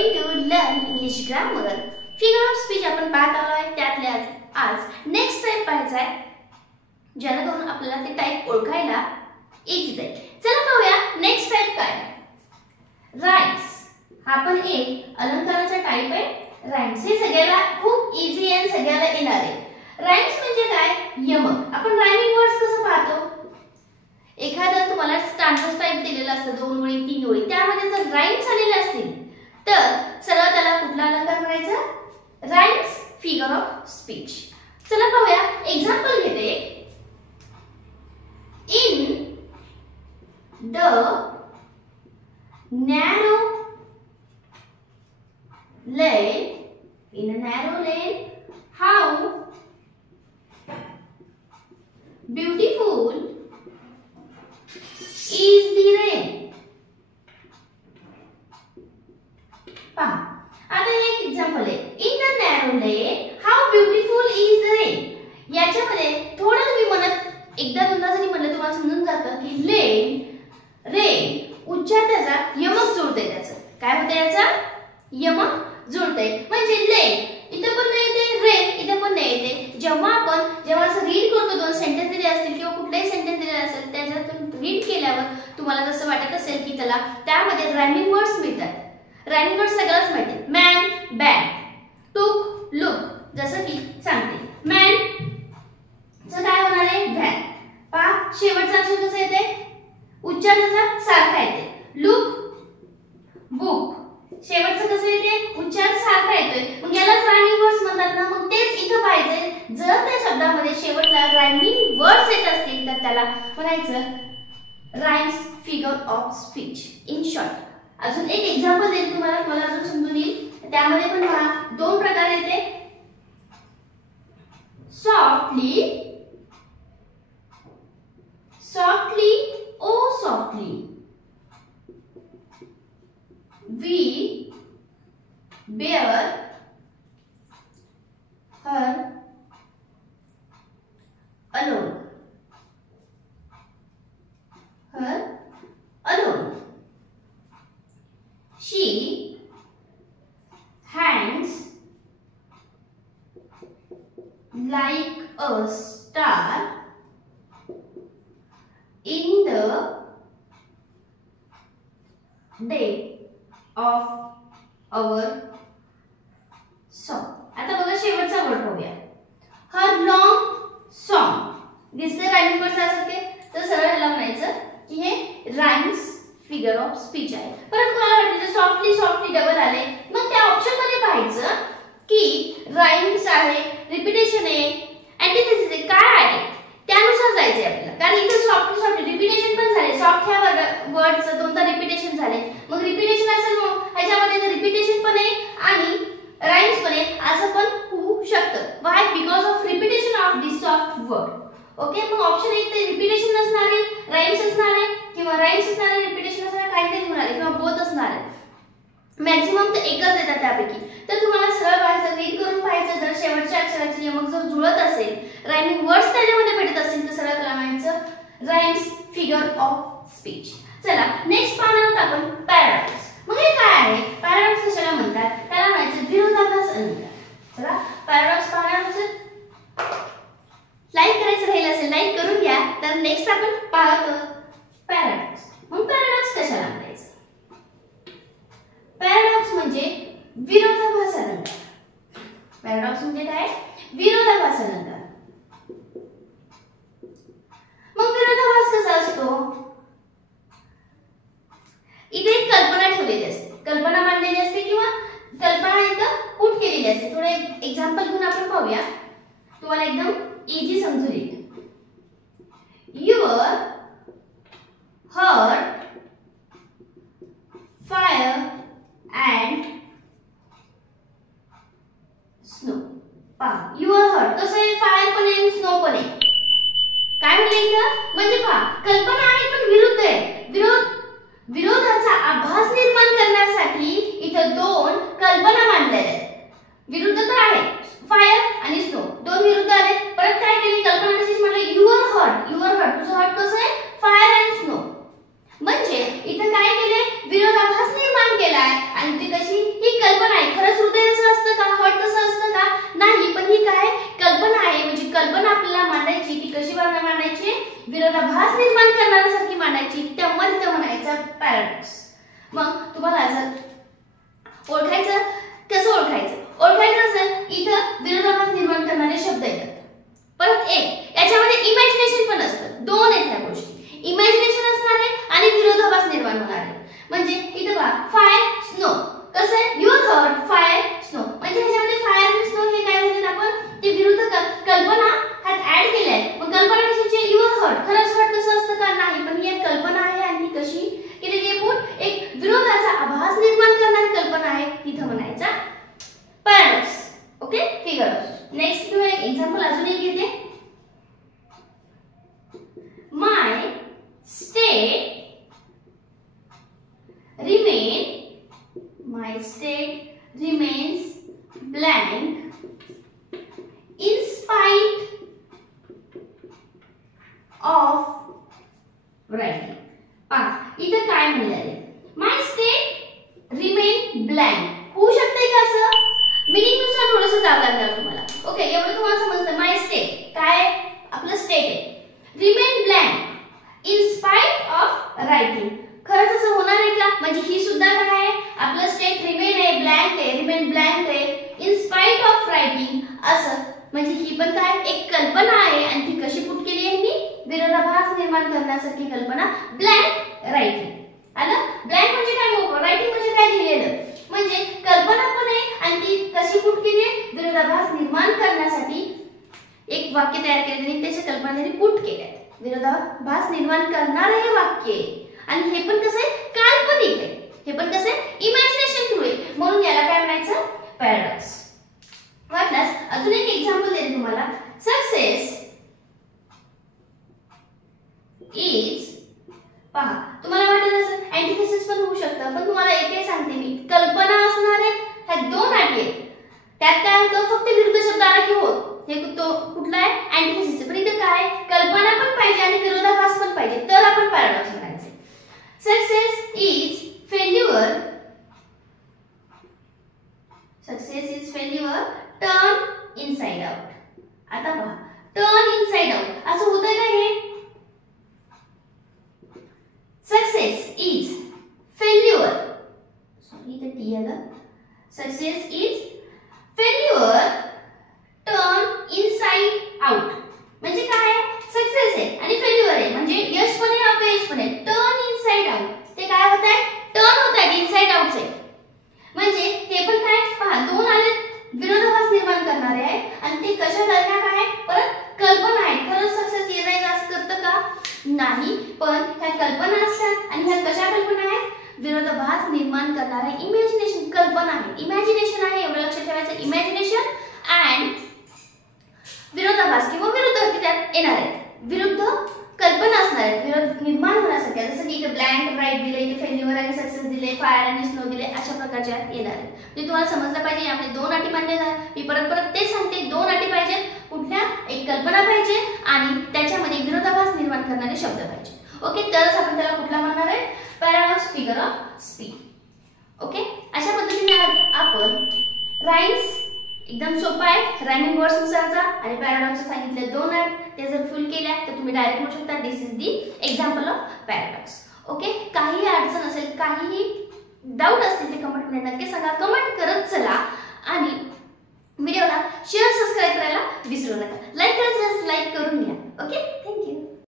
going to learn English grammar. Figure of speech आपण पाहत आलोय त्यातल्या आज नेक्स्ट टाइप पाहायचा आहे जेणेकरून आपल्याला ते टाइप ओळखायला इझी जाईल. चला पाहूया नेक्स्ट टाइप काय आहे. राइम्स हा पण एक अलंकाराचा टाइप आहे. राइम्स हे सगळ्याला खूप इझी आणि सगळ्याला येणार आहे. राइम्स म्हणजे काय? यमक. आपण रायमिंग वर्ड्स कसं पाहतो? एखादा तुम्हाला स्टँडर्ड टाइप दिलेला असतं 2 ओळी 3 ओळी त्यामध्ये जर राइम्स आलेले असतील तर सरळ त्याला कुठला अलंकार म्हणायचा? Rhymes figure of speech. चला पाहूया एक्झाम्पल घेते. In the narrow lane, in a narrow lane, how beautiful is the rain. पहा आता एक एक्झाम्पल आहे. In the narrow lane how beautiful is the rain. याच्यामध्ये थोडं तुम्ही म्हणत एकदा दोनदा जरी म्हणलं तुम्हाला समजून जातं की लेन रेन उच्चार त्याचा यमक जुळते. त्याचं काय होतं? याचा यमक जुळते. म्हणजे लेन इथे पण नाही येते, रेन इथे पण नाही येते. जेव्हा असं रीड करतो दोन सेंटेन्स दिले असतील किंवा कुठलाही सेंटेन्स दिलेला असेल त्याच्यातून रीड केल्यावर तुम्हाला जसं वाटत असेल की त्याला त्यामध्ये रायमिंग वर्ड्स मिळतात. रायमिंग वर्ड्स सगळ्याच माहिती. मॅन बॅन, टूक लुक. जसं की सांगते मॅन चं काय होणार आहे? व्हॅन. पहा शेवटचा अक्षर कसं येते? उच्चार त्याचा सारखा येते. लुक बुक शेवटचं कसं येते? उच्चार सारखा येतोय. मग याला रायमिंग वर्ड्स म्हणतात ना. मग तेच इथं पाहिजे. जर त्या शब्दामध्ये शेवटला रायमिंग वर्ड्स येत असतील तर त्याला म्हणायचं rhymes figure of speech. In short अजून एक एक्झाम्पल देईन तुम्हाला, मला अजून समजून येईल. त्यामध्ये पण पहा दोन प्रकार येते. Softly, softly oh softly. We bear her alone. Her alone. She hangs like a star in the day of our song. आता बघा शेवटचा वर्ड पाहूया. हर लॉन्ग सॉन्ग दिसते रायमिंग वर्ड्स सारखे. तर सरळ ह्याला म्हणायचं की हे राइम्स फिगर ऑफ स्पीच आहे. परत तुम्हाला वाटलं सॉफ्टली सॉफ्टली डबल आले मग त्या ऑप्शन मध्ये पाहायचं की राइम्स आहे, रिपीटेशन आहे, अँटिथेसिस आहे, काय आहे त्यानुसार जायचंय आपल्याला. कारण इथे सॉफ्टली सॉफ्टली रिपीटेशन पण झाले. सॉफ्ट ह्या वर्डचं दोनदा रिपीटेशन झाले. मग रिपीटेशन असेल ह्याच्यामध्ये रिपीटेशन पण आहे आणि राइम्स पण आहे असं पण होऊ शकतं. Why? Because of repetition of this soft word. Okay. मग ऑप्शन एक ते रिपीटेशन असणार आहे, राइम्स असणार आहे किंवा राइम्स असणार आहे, रिपीटेशन असणार आहे, काहीतरी होणार आहे किंवा बोथ असणार आहे. मॅक्सिमम तर एकच येतात त्यापैकी. तर तुम्हाला सरळ पाहायचं, रीड करून पाहायचं. जर शेवटच्या अक्षराची यमक जर जुळत असेल, रायमिंग वर्ड्स त्याच्यामध्ये भेटत असतील तर सरळ त्याला म्हणायचं राइम्स फिगर ऑफ स्पीच. चला नेक्स्ट पाहणार आहोत आपण पॅराडॉक्स. मग हे काय आहे? पॅराडॉक्स कशाला म्हणतात? त्याला म्हणायचं विरोधाभास अलंकार. चला पॅराडॉक्स पाहणार आहोत. लाईक करायचं राहिलं असेल लाईक करून घ्या. तर नेक्स्ट आपण पाहतो पॅराडॉक्स. मग पॅराडॉक्स कशाला म्हणायचं? पॅराडॉक्स म्हणजे विरोधाभास अलंकार. पॅराडॉक्स म्हणजे काय? विरोधाभास अलंकार. मग विरोधाभास कसा असतो? इथे एक कल्पना ठेवलेली असते, कल्पना मांडलेली असते किंवा कल्पना इथं पुट केलेली असते. थोडे एक्झाम्पल घेऊन आपण पाहूया, तुम्हाला एकदम इझी समजून येईल. Your heart fire and snow. पहा युअर हर्ट कसं आहे? फायर पण आहे, स्नो पण आहे. काय म्हणले इथं? म्हणजे पहा कल्पना आहे पण विरुद्ध आहे. विरोधाचा आभास निर्माण करण्यासाठी इथं दोन कल्पना मांडलेल्या आहेत. विरुद्ध तर आहे फायर आणि स्नो, दोन विरुद्ध आले. परत काय केली? कल्पना कशीच म्हटलं युअर हर्ट. युअर हर्ट तुझं हर्ट कसं आहे? Fire and snow. म्हणजे इथं काय केले? विरोधाभास निर्माण केलाय आणि ती कशी? ही लागेल. म्हणजे इथे पहा फायर स्नो कसं आहे युअर हर्ट फायर स्नो म्हणजे ह्याच्यामध्ये फायर आणि स्नो हे काय झाले आपण ते विरुद्ध कल्पना ह्यात ऍड केल्या आहेत. मग कल्पना कशाची युअर हर्ट खरंच हर्ट तसं असतं का नाही पण ही एक कल्पना आहे आणि ती कशी केलेली आहे पण एक विरोधाचा आभास निर्माण करणारी कल्पना आहे तिथं म्हणायचा पॅराडॉक्स. Okay figure. नेक्स्ट मी एक एक्झाम्पल अजून एक घेते. माय state remains blank in spite of writing. पहा इथे काय म्हणले आहे माय स्टेट रिमेन ब्लँक होऊ शकते का असं मीनिंग नुसार थोडंसं जावं लागणार तुम्हाला. ओके एवढं तुम्हाला समजतं माय स्टेट काय आपलं स्टेट आहे remain blank in spite of writing खरंच असं होणार आहे का म्हणजे ही सुद्धा काय आहे आपलं स्टेट रिमेन आहे ब्लँक आहे रिमेन ब्लँक आहे इन स्पाइट ऑफ रायटिंग असं म्हणजे ही पण काय एक कल्पना आहे आणि ती कशी पुट केली आहे मी विरोधाभास निर्माण करण्यासारखी कल्पना ब्लँक रायटिंग. आलं ब्लँक म्हणजे काय मोकळं रायटिंग म्हणजे काय लिहिलेलं म्हणजे कल्पना पण आहे आणि ती कशी पुट केली आहे विरोधाभास निर्माण करण्यासाठी एक वाक्य तयार केले आणि त्याच्या कल्पना त्यांनी पुट केल्या विरोधाभास निर्माण करणारे हे वाक्य आहे आणि हे पण कसं आहे काल्पनिक आहे हे पण कसं आहे इमॅजिनेशन थ्रू आहे म्हणून याला काय म्हणायचं पॅराडॉक्स. वाटल्यास अजून एक एक्झाम्पल देते तुम्हाला. सक्सेस इज पहा तुम्हाला वाटत असेल अँटिथेसिस पण होऊ शकतं पण तुम्हाला एकच सांगते मी कल्पना असणार आहेत ह्या दोन अटी आहेत त्यात काय होतं फक्त विरुद्ध शब्द आला की होत हे तो कुठला आहे अँटिथेसिस पण इथे काय कल्पना पण पाहिजे आणि विरोधाभास पण पाहिजे तर आपण पॅराडॉक्स म्हणायचे. Success is failure turn inside out. आता पहा टर्न इनसाइड आउट असं होतंय का हे सक्सेस इज फेल्युअर सॉरी इथे टी आलं success is failure turn inside out म्हणजे काय सक्सेस आहे आणि फेल्युअर आहे म्हणजे यश पण आहे अपयश पण आहे टर्न इनसाइड आउट ते काय होत आहे टर्न होत आहे इनसाइड आउट साइड म्हणजे हे पण काय पहा दोन आले विरोधाभास निर्माण करणारे आहे आणि ते कशा दरम्यान आहे परत कल्पना आहे खरंच सक्सेस येण्याचं असं करतं का नाही पण ह्या कल्पना असतात आणि ह्या कशा कल्पना आहेत विरोधाभास निर्माण करणाऱ्या इमॅजिनेशन कल्पना आहे इमॅजिनेशन आहे एवढं लक्षात ठेवायचं इमॅजिनेशन अँड विरोधाभास किंवा विरुद्ध त्यात येणार आहेत विरुद्ध कल्पना असणार आहेत विरोध निर्माण होण्यासाठी जसं की इथे ब्लँक राईट दिले इथे फेल्युअर आणि सक्सेस दिले फायर आणि स्नो दिले अशा प्रकारच्या येणार आहेत. म्हणजे तुम्हाला समजलं पाहिजे यामध्ये दोन अटी मान्य आहेत मी परत तेच सांगते दोन अटी पाहिजेत कुठल्या एक कल्पना पाहिजे आणि त्याच्यामध्ये विरोधाभास निर्माण करणारे शब्द पाहिजे. ओके तरच आपण त्याला कुठला म्हणणार आहे paradox figure of speech. Okay अशा पद्धतीने आपण राईम्स एकदम सोपा आहे रायमिंग वर्ड्स नुसारचा आणि पॅराडॉक्स सांगितले दोन आहेत ते जर फुल केल्या तर तुम्ही डायरेक्ट म्हणू शकता this is the example of paradox. Okay काही अडचण असेल काहीही डाऊट असतील ते कमेंट मध्ये नक्की सांगा. कमेंट